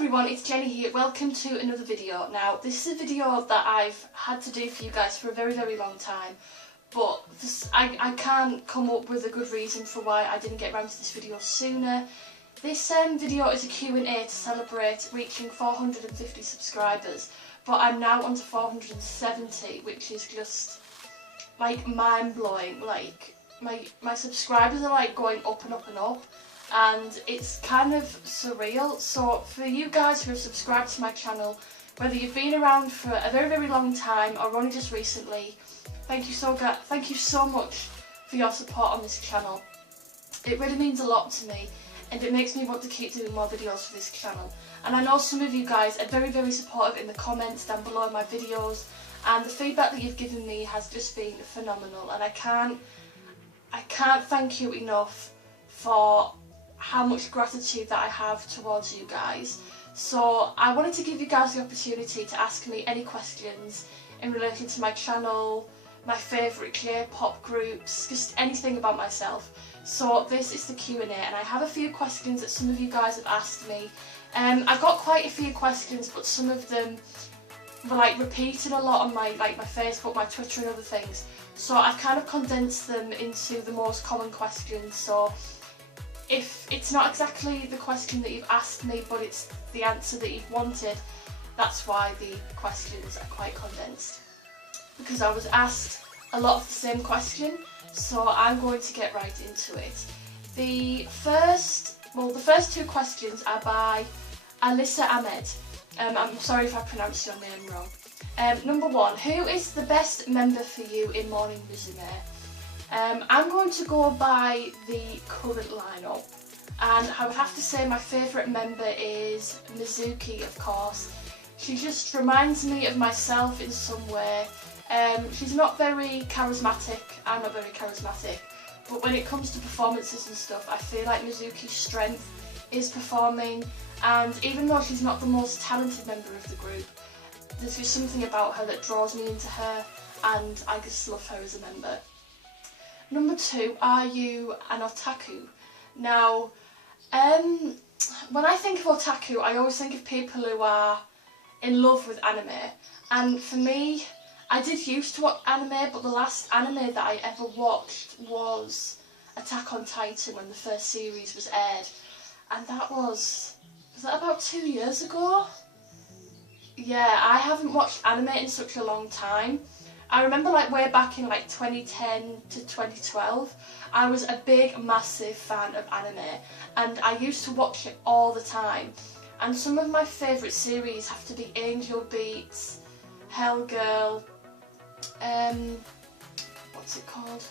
everyone, it's Jenny here. Welcome to another video. Now, this is a video that I've had to do for you guys for a very long time, but I can't come up with a good reason for why I didn't get around to this video sooner. This video is a Q&A to celebrate reaching 450 subscribers, but I'm now on to 470, which is just like mind-blowing. Like my subscribers are like going up and up and up, and it's kind of surreal. So for you guys who have subscribed to my channel, whether you've been around for a very long time or only just recently, thank you so much for your support on this channel. It really means a lot to me, and it makes me want to keep doing more videos for this channel. And I know some of you guys are very supportive in the comments down below my videos, and the feedback that you've given me has just been phenomenal, and I can't thank you enough for how much gratitude that I have towards you guys. So I wanted to give you guys the opportunity to ask me any questions in relation to my channel, my favourite J-pop groups, just anything about myself. So this is the Q&A, and I have a few questions that some of you guys have asked me. I've got quite a few questions, but some of them were like repeated a lot on my Facebook, my Twitter and other things. So I've kind of condensed them into the most common questions. So if it's not exactly the question that you've asked me, but it's the answer that you've wanted, that's why the questions are quite condensed. Because I was asked a lot of the same question, so I'm going to get right into it. The first two questions are by Alyssa Ahmed. I'm sorry if I pronounced your name wrong. Number one, who is the best member for you in Morning Musume? I'm going to go by the current lineup, and I would have to say my favourite member is Mizuki, of course. She just reminds me of myself in some way. She's not very charismatic, I'm not very charismatic, but when it comes to performances and stuff, I feel like Mizuki's strength is performing, and even though she's not the most talented member of the group, there's just something about her that draws me into her, and I just love her as a member. Number two, are you an otaku? Now, when I think of otaku, I always think of people who are in love with anime, and for me, I did used to watch anime, but the last anime that I ever watched was Attack on Titan when the first series was aired, and that was that about 2 years ago? Yeah, I haven't watched anime in such a long time. I remember like way back in like 2010 to 2012, I was a massive fan of anime, and I used to watch it all the time. And some of my favourite series have to be Angel Beats, Hell Girl, what's it called?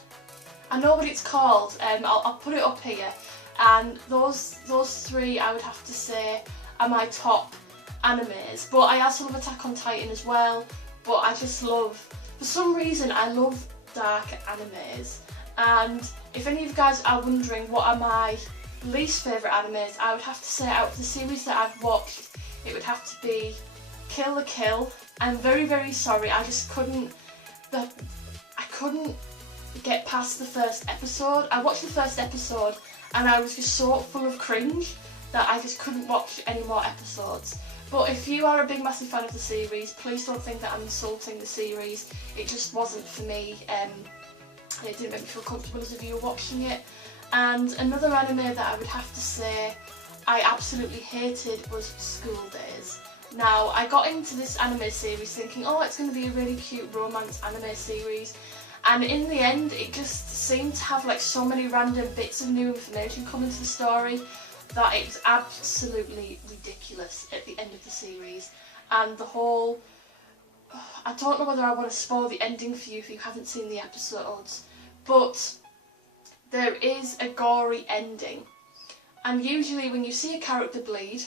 I know what it's called, I'll put it up here. And those three I would have to say are my top animes. But I also love Attack on Titan as well, but I just love, for some reason I love dark animes. And if any of you guys are wondering what are my least favourite animes, I would have to say out of the series that I've watched, it would have to be Kill la Kill. I'm very sorry, I just couldn't get past the first episode. I watched the first episode and I was just so full of cringe that I just couldn't watch any more episodes. But if you are a massive fan of the series, please don't think that I'm insulting the series. It just wasn't for me. It didn't make me feel comfortable as if you were watching it. And another anime that I would have to say I absolutely hated was School Days. Now, I got into this anime series thinking, oh, it's going to be a really cute romance anime series, and in the end it just seemed to have like so many random bits of new information coming to the story that it was absolutely ridiculous at the end of the series. And the whole, I don't know whether I want to spoil the ending for you if you haven't seen the episodes, but there is a gory ending, and usually when you see a character bleed,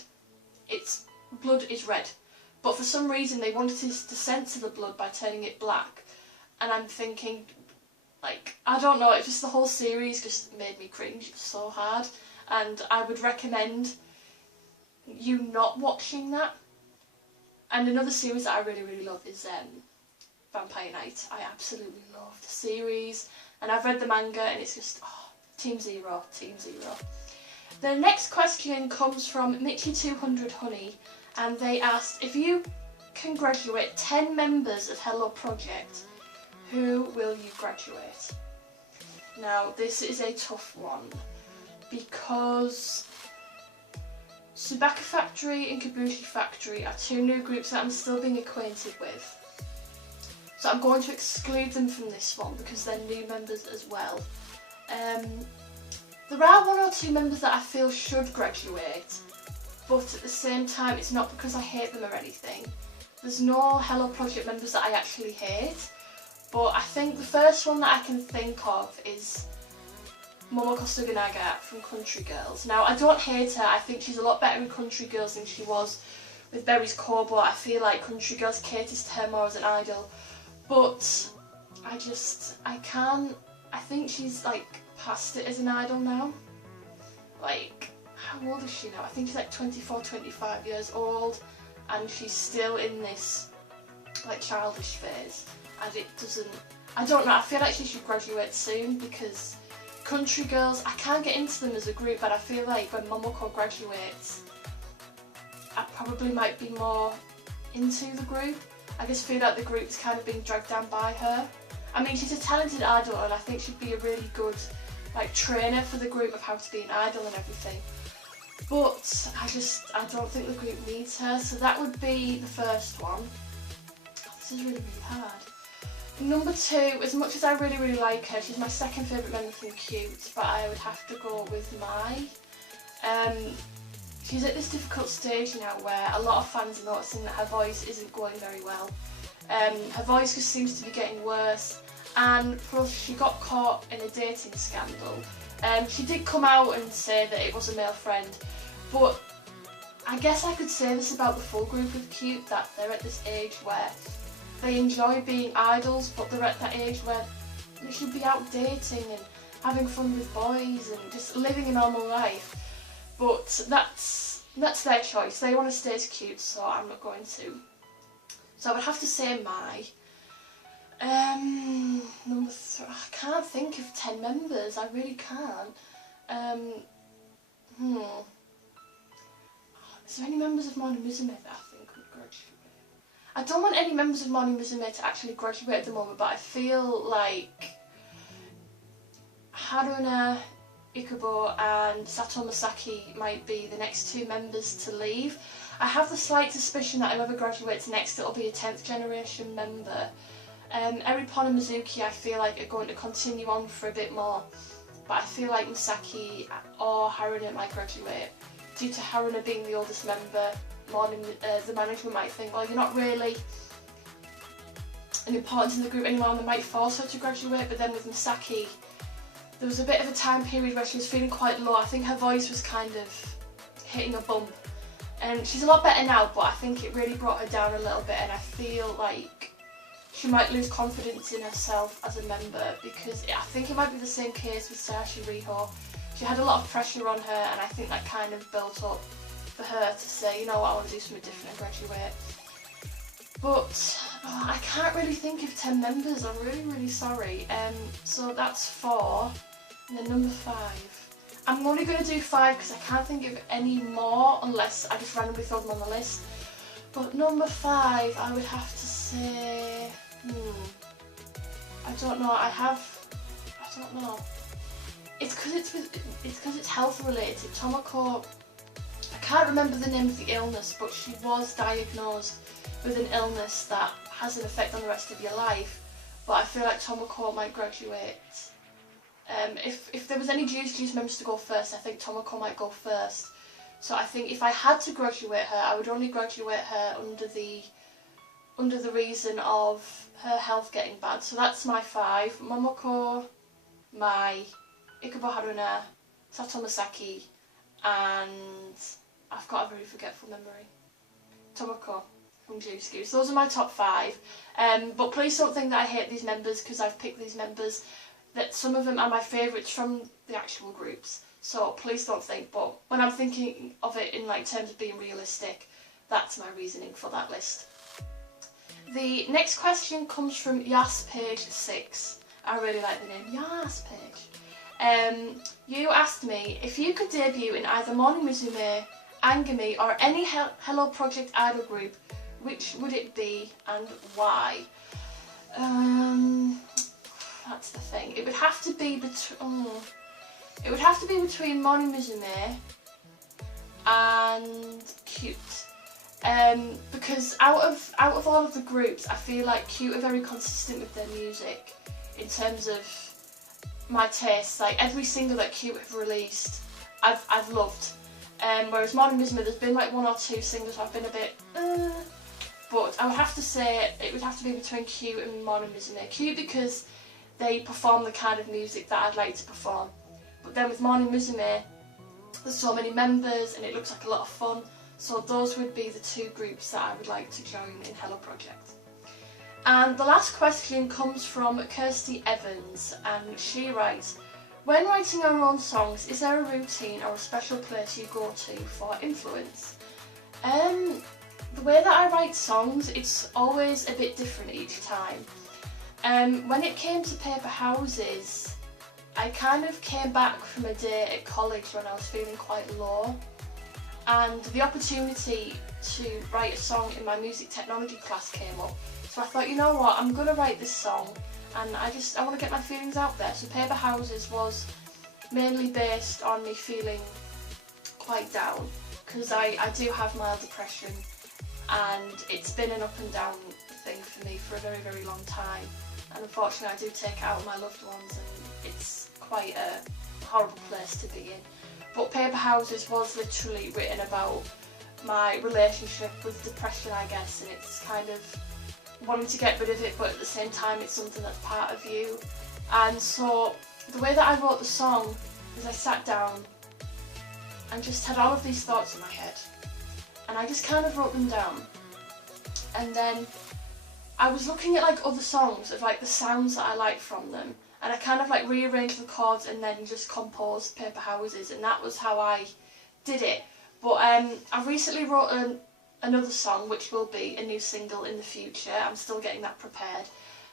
its blood is red, but for some reason they wanted to censor the blood by turning it black, and I'm thinking, like, I don't know, it just, the whole series just made me cringe so hard, and I would recommend you not watching that. And another series that I really love is Vampire Knight. I absolutely love the series, and I've read the manga, and it's just, oh, Team Zero. The next question comes from Mitchy200Honey, and they asked, if you can graduate 10 members of Hello Project, who will you graduate? Now, this is a tough one because Subaka Factory and Kabushi Factory are two new groups that I'm still being acquainted with. So I'm going to exclude them from this one because they're new members as well. There are one or two members that I feel should graduate, but at the same time it's not because I hate them or anything. There's no Hello Project members that I actually hate, but I think the first one that I can think of is Momoko Suganaga from Country Girls. Now, I don't hate her, I think she's a lot better in Country Girls than she was with Berry's Kobo. I feel like Country Girls caters to her more as an idol, but I think she's like past it as an idol now. Like, how old is she now? I think she's like 24, 25 years old, and she's still in this like childish phase, and it doesn't, I don't know, I feel like she should graduate soon because Country Girls, I can't get into them as a group, but I feel like when Momoko graduates, I probably might be more into the group. I just feel like the group is kind of being dragged down by her. I mean, she's a talented idol, and I think she'd be a really good like trainer for the group of how to be an idol and everything. But I don't think the group needs her, so that would be the first one. This is really, really hard. Number two, as much as I really, really like her, she's my second favourite member from c-ute, but I would have to go with Mai. She's at this difficult stage now where a lot of fans are noticing that her voice isn't going very well. Her voice just seems to be getting worse, and plus she got caught in a dating scandal. She did come out and say that it was a male friend, but I guess I could say this about the full group of c-ute, that they're at this age where they enjoy being idols, but they're at that age where they should be out dating and having fun with boys and just living a normal life. But that's their choice. They want to stay as c-ute, so I'm not going to. So I would have to say Mai. Number three, I can't think of 10 members, I really can't. Is there any members of Morning Musume that I think would graduate? I don't want any members of Morning Musume to actually graduate at the moment, but I feel like Haruna, Ikubo and Sato Masaki might be the next two members to leave. I have the slight suspicion that whoever graduates next, it'll be a 10th generation member. Eripon and Mizuki I feel like are going to continue on for a bit more, but I feel like Masaki or Haruna might graduate. Due to Haruna being the oldest member, the management might think, well, you're not really an importance in the group anymore, and they might force her to graduate. But then with Masaki, there was a bit of a time period where she was feeling quite low. I think her voice was kind of hitting a bump, and she's a lot better now, but I think it really brought her down a little bit, and I feel like she might lose confidence in herself as a member, because I think it might be the same case with Sashi Riho. She had a lot of pressure on her, and I think that kind of built up for her to say, you know what, I want to do something different and graduate. But I can't really think of 10 members, I'm really, really sorry. So that's 4, and then number 5. I'm only going to do 5 because I can't think of any more unless I just randomly throw them on the list. But number 5, I would have to say, I don't know, I don't know. It's because it's health related. Tomoko, I can't remember the name of the illness, but she was diagnosed with an illness that has an effect on the rest of your life. But I feel like Tomoko might graduate. If there was any Juice members to go first, I think Tomoko might go first. So I think if I had to graduate her, I would only graduate her under the reason of her health getting bad. So that's my 5. Momoko, Mai, Ikubo Haruna, Sato Masaki, and I've got a very forgetful memory, Tomoko from Juice. So those are my top 5. But please don't think that I hate these members because I've picked these members. That some of them are my favourites from the actual groups. So please don't think, but when I'm thinking of it in like terms of being realistic, that's my reasoning for that list. The next question comes from Yas Page 6. I really like the name Yas Page. You asked me if you could debut in either Morning Musume, Angami or any Hello Project idol group, which would it be and why? That's the thing. It would have to be between Morning Musume and c-ute. Because out of all of the groups, I feel like c-ute are very consistent with their music in terms of my taste. Like every single that c-ute have released, I've loved. Whereas Morning Musume, there's been like one or two singles I've been a bit, but I would have to say it would have to be between c-ute and Morning Musume. c-ute because they perform the kind of music that I'd like to perform. But then with Morning Musume, there's so many members and it looks like a lot of fun. So those would be the two groups that I would like to join in Hello Project. And the last question comes from Kirsty Evans, and she writes, when writing your own songs, is there a routine or a special place you go to for influence? The way that I write songs, it's always a bit different each time. When it came to Paper Houses, I kind of came back from a day at college when I was feeling quite low, and the opportunity to write a song in my music technology class came up. So I thought, you know what, I'm going to write this song and I want to get my feelings out there. So Paper Houses was mainly based on me feeling quite down, because I do have mild depression and it's been an up and down thing for me for a very, very long time. And unfortunately I do take it out on my loved ones and it's quite a horrible place to be in. But Paper Houses was literally written about my relationship with depression, I guess, and it's kind of wanting to get rid of it, but at the same time it's something that's part of you. And so the way that I wrote the song is I sat down and just had all of these thoughts in my head, and I just kind of wrote them down. And then I was looking at like other songs of like the sounds that I liked from them, and I kind of like rearranged the chords and then just composed Paper Houses, and that was how I did it. But I recently wrote another song which will be a new single in the future. I'm still getting that prepared.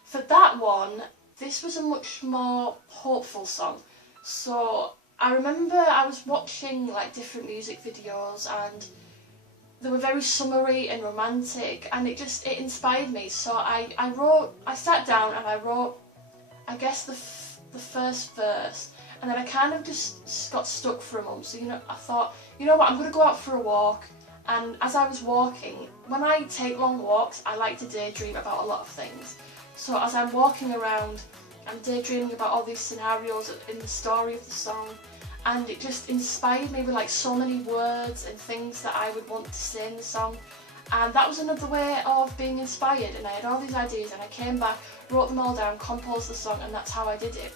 For that one, this was a much more hopeful song. So I remember I was watching like different music videos and they were very summery and romantic, and it inspired me. So I sat down and I wrote, I guess the first verse, and then I kind of just got stuck for a moment. So I thought, you know what, I'm going to go out for a walk. And as I was walking, when I take long walks, I like to daydream about a lot of things. So as I'm walking around, I'm daydreaming about all these scenarios in the story of the song, and it just inspired me with like so many words and things that I would want to say in the song. And that was another way of being inspired, and I had all these ideas and I came back, wrote them all down, composed the song, and that's how I did it.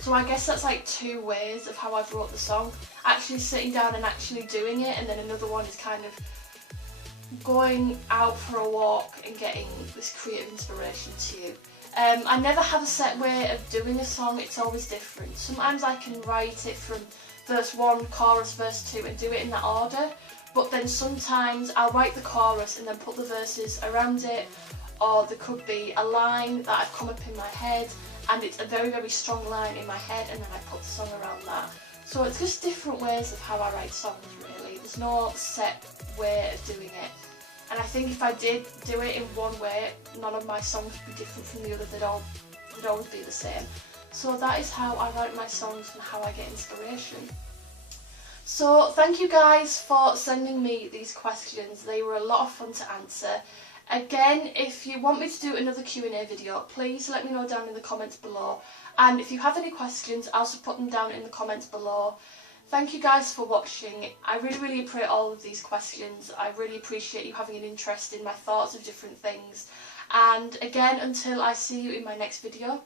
So I guess that's like two ways of how I've wrote the song. Actually sitting down and actually doing it, and then another one is kind of going out for a walk and getting this creative inspiration to you. I never have a set way of doing a song, it's always different. Sometimes I can write it from verse 1, chorus, verse 2 and do it in that order, but then sometimes I'll write the chorus and then put the verses around it, or there could be a line that I've come up in my head and it's a very, very strong line in my head, and then I put the song around that. So it's just different ways of how I write songs, really. There's no set way of doing it. And I think if I did do it in one way, none of my songs would be different from the other, they'd always be the same. So that is how I write my songs and how I get inspiration. So thank you guys for sending me these questions, they were a lot of fun to answer. Again, if you want me to do another Q&A video, please let me know down in the comments below. And if you have any questions, I'll also put them down in the comments below. Thank you guys for watching. I really, really appreciate all of these questions. I really appreciate you having an interest in my thoughts of different things. And again, until I see you in my next video,